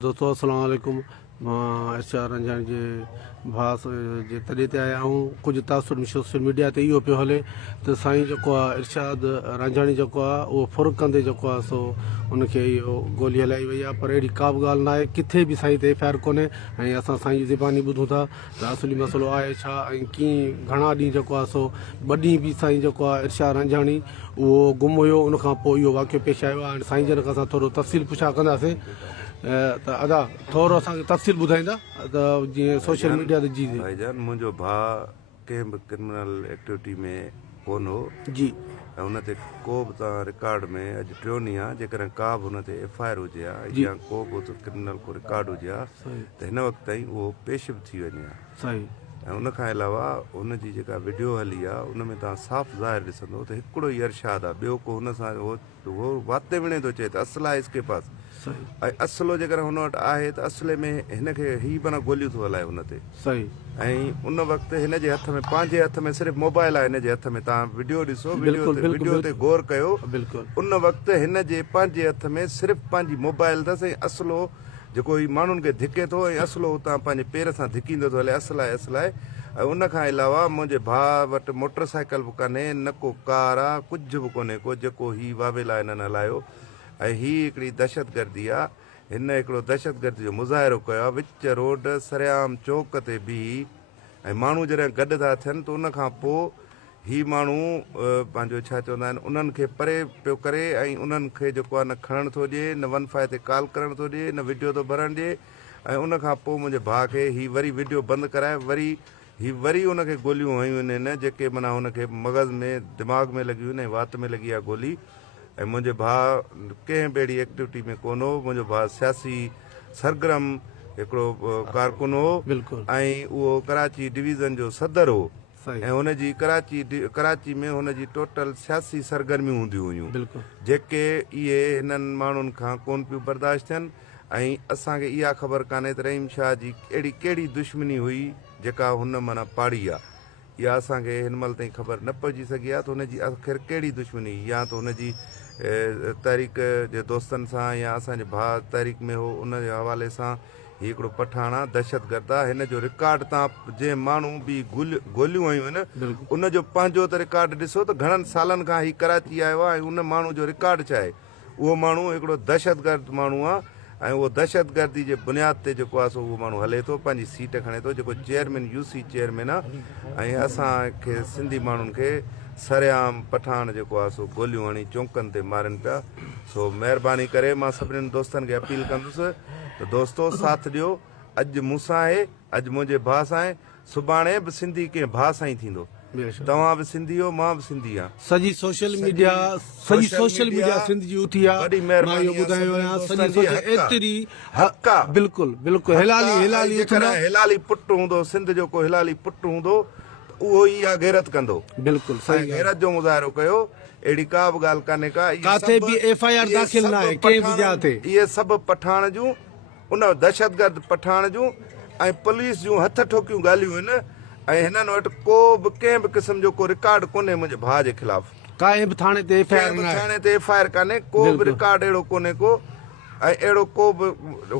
दोस्तों अस्सलाम वालेकुम। मां इरशाद रंजानी जे भास जे तॾहिं ते आया आहियूं। कुझु तासुर सोशल मीडिया ते इहो पियो हले त साईं जेको आहे इरशाद रंजानी जेको आहे उहो फुर्क कंदे जेको आहे सो उनखे इहो गोली हलाई वई आहे। पर अहिड़ी का बि ॻाल्हि न आहे, किथे बि साईं ते एफ.आई.आर. कोन्हे ऐं असां साईं जी ज़बानी ॿुधूं था त असली मसइलो आहे छा ऐं कीअं घणा ॾींहं जेको आहे सो ॿ ॾींहं बि साईं जेको आहे इरशाद रंजानी उहो गुम हुयो। उनखां पोइ इहो वाक़ियो पेश आयो आहे। साईं जन खां असां थोरो तफ़सील पुछा कंदासीं त अदा थोरो असांखे तफ़सील ॿुधाईंदा त जीअं सोशल मीडिया ते जी भाईजान मुंहिंजो भाउ कंहिं बि क्रिमिनल एक्टिविटी में कोन हो जी ऐं हुन ते को बि तव्हां रिकॉर्ड में अॼु टियों ॾींहुं आहे जेकॾहिं का बि हुन ते एफ.आई.आर. हुजे हा या को बि क्रिमिनल को रिकॉर्ड हुजे हा त हिन वक़्त ताईं उहो पेश बि थी वञे हा। सही ऐं उनखां अलावा हुनजी जेका वीडियो हली आहे उन में तव्हां साफ़ ज़ाहिर ॾिसंदो त हिकिड़ो ई इरशाद आहे, ॿियो को हुन सां उहो वाते विणे थो चए त असुल आहे इसके पास। सही ऐं असुलो जेकॾहिं हुन वटि आहे त असुले में हिनखे ही माना गोलियूं थो हलाए हुन ते। सही ऐं उन वक़्तु हिन जे हथ में पंहिंजे हथ में सिर्फ़ु मोबाइल आहे। हिन जे हथ में तव्हां वीडियो ॾिसो, वीडियो ते गौर कयो। बिल्कुलु उन वक़्तु हिन जे पंहिंजे हथ में सिर्फ़ु पंहिंजी मोबाइल अथसि ऐं असुलो जेको ही माण्हुनि खे धिके थो ऐं असुलो उतां पंहिंजे पेर सां धिकींदो थो हले, असुल आहे असुल आहे। ऐं उनखां अलावा मुंहिंजे भाउ वटि मोटरसाइकिल बि कोन्हे, न को कार आहे, कुझु बि कोन्हे को जेको ही वावेला हिननि हलायो। ऐं ही हिकिड़ी दहशतगर्दी आहे। हिन हिकिड़ो दहशतगर्दी जो मुज़ाहिरो कयो आहे विच रोड सरियाम चौक ते बीही। ऐं माण्हू जॾहिं गॾु था थियनि त उनखां पोइ ही माण्हू पंहिंजो छा चवंदा आहिनि उन्हनि खे परे पियो करे ऐं उन्हनि खे जेको आहे न खणणु थो ॾिए, न वनफाए ते कॉल करणु थो ॾिए, न वीडियो थो भरणु ॾिए। ऐं उनखां पोइ मुंहिंजे भाउ खे ही वरी वीडियो बंदि कराए वरी उनखे गोलियूं हयूं आहिनि जेके माना हुनखे मग़ज़ में दिमाग़ में लॻियूं आहिनि ऐं वात में लॻी आहे गोली। ऐं मुंहिंजो भाउ कंहिं बि अहिड़ी एक्टिविटी में कोन हो। मुंहिंजो भाउ सियासी सरगर्म हिकिड़ो कारकुन हो ऐं उहो कराची डिवीज़न जो सदर हो। ऐं हुनजी कराची में हुनजी टोटल सियासी सरगर्मियूं हूंदियूं हुयूं जेके इहे हिननि माण्हुनि खां कोन पियूं बर्दाश्त थियनि। ऐं असांखे इहा ख़बर कान्हे त रहीम शाह जी अहिड़ी कहिड़ी दुश्मनी हुई जेका हुन माना पाड़ी आहे। इहा असांखे हिन महिल ताईं ख़बर न पइजी सघी आहे त हुनजी आख़िर कहिड़ी दुश्मनी, या त हुनजी तहरीक जे दोस्तनि सां या असांजे भाउ तहरीक में हो उन जे हवाले सां हीउ हिकिड़ो पठाण आहे, दहशतगर्द आहे। हिन जो रिकॉर्ड तव्हां जंहिं माण्हू बि गोलियूं हयूं आहिनि उनजो पंहिंजो त रिकॉर्ड ॾिसो त घणनि सालनि खां हीउ कराची आयो आहे ऐं उन माण्हू जो रिकॉर्ड छा आहे। उहो माण्हू हिकिड़ो दहशतगर्द माण्हू आहे ऐं उहो दहशतगर्दी जे बुनियाद ते जेको आहे सो उहो माण्हू हले थो, पंहिंजी सीट खणे थो, जेको चेयरमैन यूसी चेयरमैन आहे। ऐं असांखे सिंधी माण्हुनि खे सरेआम पठाण जेको आहे सो गोलियूं हणी चौंकनि ते मारनि पिया। सो महिरबानी करे मां सभिनीनि दोस्तनि खे अपील कंदुसि त दोस्तो साथ ॾियो। अॼु मूंसां आहे, अॼु मुंहिंजे भाउ सां आहे, सुभाणे बि सिंधी कंहिं भाउ सां ई थींदो। तव्हां बि सिंधी हो, मां बि सिंधी आहियां। सॼी सोशल मीडिया सिंध जी उथी आहे। वॾी महिरबानी एतिरी हक़ आहे। बिल्कुलु बिल्कुलु हिलाली पुटु हूंदो, सिंध जो को हिलाली पुटु हूंदो उहो ई इहा गैरत कंदो। बिल्कुलु सही गैरत जो मुज़ाहिरो कयो। अहिड़ी का बि ॻाल्हि कान्हे का इहे सभु पठाण जूं उन दहशतगर्द पठाण जूं ऐं पुलिस जूं हथ ठोकियूं ॻाल्हियूं आहिनि। ऐं हिननि वटि को बि कंहिं बि क़िस्म जो को रिकॉर्ड कोन्हे मुंहिंजे भाउ जे ख़िलाफ़। कंहिं बि थाणे ते एफ.आई.आर. कान्हे, को बि रिकॉर्ड अहिड़ो कोन्हे को। ऐं अहिड़ो को बि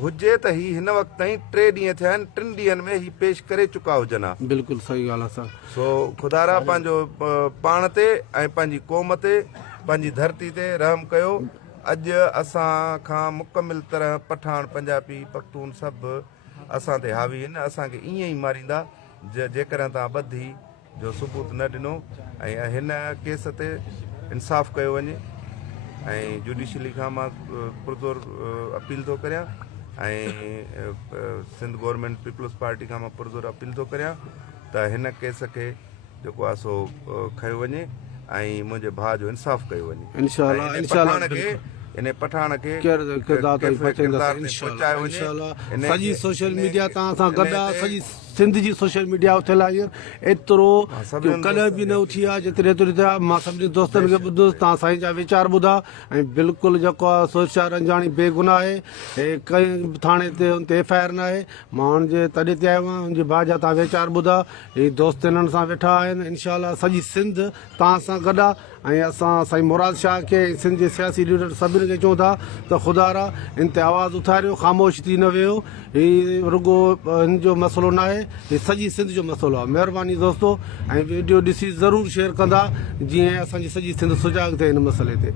हुजे त ही हिन वक़्त ताईं 3 ॾींहं थिया आहिनि, 3 ॾींहंनि में ही पेश करे चुका हुजनि हा। बिल्कुलु सही ॻाल्हि आहे सर। सो ख़ुदारा पंहिंजो पाण ते ऐं पंहिंजी क़ौम ते पंहिंजी धरती ते रहम कयो। अॼु असां खां मुकमिल तरह पठान पंजाबी पख्तून सभु असां ते हावी आहिनि। असांखे ईअं ई मारींदा जेकॾहिं तव्हां ॿधी जो सबूत न ॾिनो। ऐं हिन केस ते इंसाफ़ कयो वञे ऐं जुडिशली खां मां पुरज़ोर अपील थो करियां ऐं सिंध गवर्नमेंट पीपल्स पार्टी खां मां पुरज़ोर अपील थो करियां त हिन केस खे जेको आहे सो खयो वञे ऐं मुंहिंजे भाउ जो इंसाफ़ कयो वञे। इन पठाण खे सॼी सोशल मीडिया तव्हां सां गॾु आहे। सॼी सिंध जी सोशल मीडिया उथियल आहे। एतिरो कॾहिं बि न उथी आहे जेतिरे एतिरी थिया। मां सभिनी दोस्तनि खे ॿुधुसि, तव्हां साईं जा वीचार ॿुधा ऐं बिल्कुलु जेको आहे सोशा रंजाणी बेगुनाह आहे। हे कंहिं थाणे ते हुन ते एफ.आई.आर. न आहे। मां हुनजे तॾहिं ते आयो आहियां। हुनजे भाउ जा तव्हां वीचार ॿुधा। ही दोस्त हिननि सां वेठा आहिनि। इनशा सॼी सिंध तव्हां सां गॾु आहे ऐं असां साईं मुराद शाह खे सिंध जे सियासी लीडर सभिनी खे चऊं था त ख़ुदा इन ते आवाज़ु उथारियो, ख़ामोश थी न वियो। हीउ रुगो हिन जो मसइलो न आहे, हीउ सॼी सिंध जो मसइलो आहे। महिरबानी दोस्तो, ऐं वीडियो ॾिसी ज़रूरु शेयर कंदा जीअं असांजी सॼी सिंध सुजाॻ थिए हिन मसइले ते।